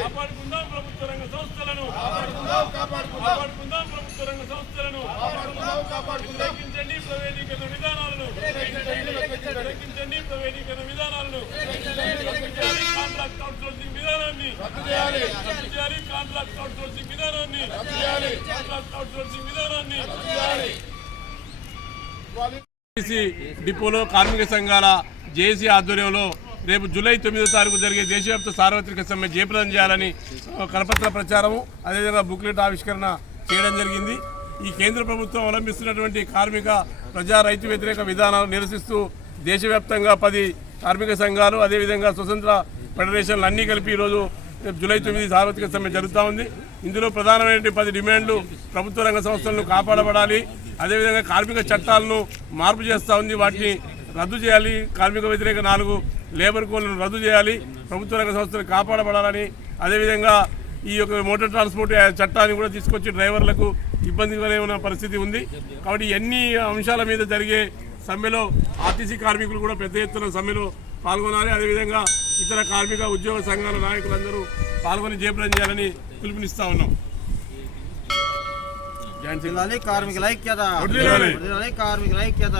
కాపాడుకుందాం ప్రభుత్వ రంగ సంస్థలను కాపాడుకుందాం ప్రభుత్వ రంగ సంస్థలను తగ్గించండి ప్రవేశీకరణ విధానాలను తగ్గించండి ప్రవేశీకరణ విధానాలను తగ్గించాలి కాంట్రాక్ట్ అవుట్సోర్సింగ్ విధానాన్ని తగ్గించాలి కాంట్రాక్ట్ అవుట్సోర్సింగ్ విధానాన్ని కాంట్రాక్ట్ అవుట్సోర్సింగ్ విధానాన్ని జేసీ డిపోలో కార్మిక సంఘాల జేసీ ఆధ్వర్యంలో రేపు జూలై తొమ్మిదో తారీఖు జరిగే దేశవ్యాప్త సార్వత్రిక సమ్మె జయప్రదం చేయాలని కరపత్ర ప్రచారము అదేవిధంగా బుక్లెట్ ఆవిష్కరణ చేయడం జరిగింది. ఈ కేంద్ర ప్రభుత్వం అవలంబిస్తున్నటువంటి కార్మిక ప్రజా రైతు వ్యతిరేక విధానాలు నిరసిస్తూ దేశవ్యాప్తంగా పది కార్మిక సంఘాలు అదేవిధంగా స్వతంత్ర ఫెడరేషన్లు అన్నీ కలిపి ఈరోజు జూలై తొమ్మిది సార్వత్రిక సమ్మె జరుగుతూ ఉంది. ఇందులో ప్రధానమైన పది డిమాండ్లు ప్రభుత్వ రంగ సంస్థలను కాపాడబడాలి. అదేవిధంగా కార్మిక చట్టాలను మార్పు చేస్తూ ఉంది. వాటిని రద్దు చేయాలి. కార్మిక వ్యతిరేక నాలుగు లేబర్ కోడ్లను రద్దు చేయాలి. ప్రభుత్వ రంగ సంస్థలు కాపాడబడాలని అదేవిధంగా ఈ యొక్క మోటార్ ట్రాన్స్పోర్ట్ చట్టాన్ని కూడా తీసుకొచ్చి డ్రైవర్లకు ఇబ్బందికరమైన పరిస్థితి ఉంది. కాబట్టి ఎన్ని అంశాల మీద జరిగే సమ్మెలో ఆర్టీసీ కార్మికులు కూడా పెద్ద ఎత్తున సమ్మెలో పాల్గొనాలి. అదేవిధంగా ఇతర కార్మిక ఉద్యోగ సంఘాల నాయకులందరూ పాల్గొని జయప్రదం చేయాలని పిలుపునిస్తా ఉన్నాం. కార్మికుల ఐక్యత ఐక్యత.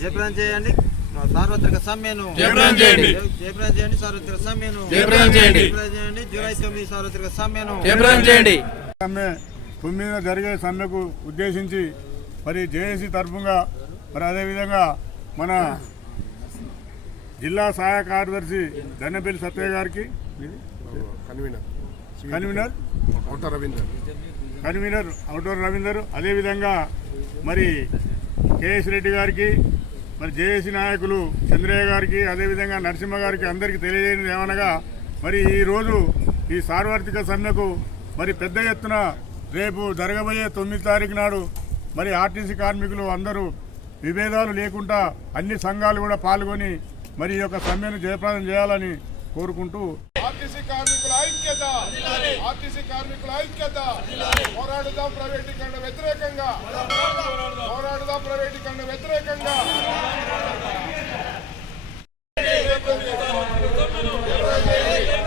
జయప్రదం చేయండి సార్వత్రిక సమ్మెను జయప్రదం చేయండి. జయప్రదం చేయండి సార్వత్రిక సమ్మెను జయప్రదం చేయండి. జయప్రదం చేయండి జూలై తొమ్మిది సార్వత్రిక సమ్మెను జయప్రదం చేయండి సమ్మె తొమ్మిదిన జరిగే సమ్మెకు ఉద్దేశించి మరి జేఏసీ తరఫుగా మరి అదేవిధంగా మన జిల్లా సహాయ కార్యదర్శి దండపల్లి సత్య గారికి convener. Convener. Outer Ravinder. Convener outdoor Ravinder. అదేవిధంగా మరి కేఎస్ రెడ్డి గారికి మరి జేఏసీ నాయకులు చంద్రయ్య గారికి అదేవిధంగా నరసింహ గారికి అందరికీ తెలియజేయడం ఏమనగా మరి ఈరోజు ఈ సార్వత్రిక సమ్మెకు మరి పెద్ద ఎత్తున రేపు జరగబోయే తొమ్మిది తారీఖు నాడు మరి ఆర్టీసీ కార్మికులు అందరూ విభేదాలు లేకుండా అన్ని సంఘాలు కూడా పాల్గొని మరి ఈ యొక్క సమ్మెను జయప్రదం చేయాలని కోరుకుంటూ ఆర్టీసీ కార్మికుల ఐక్యత. ఆర్టీసీ కార్మికుల ఐక్యత. పోరాడుదాం ప్రైవేటీకరణ వ్యతిరేకంగా. పోరాడుదాం ప్రైవేటీకరణ వ్యతిరేకంగా.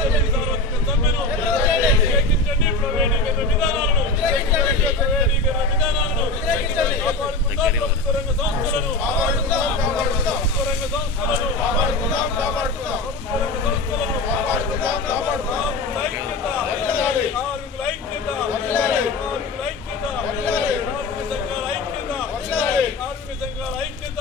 సంస్థలను సంస్థలను విధానాలను ప్రవేశీకరణ విధానాలను కాపాడుకుందాం ప్రభుత్వ రంగ సంస్థలను ప్రభుత్వ రంగ సంస్థలను కార్మికుల ఐక్యత కార్మికుల ఐక్యత కార్మిక సంఘాల ఐక్యత కార్మిక సంఘాల ఐక్యత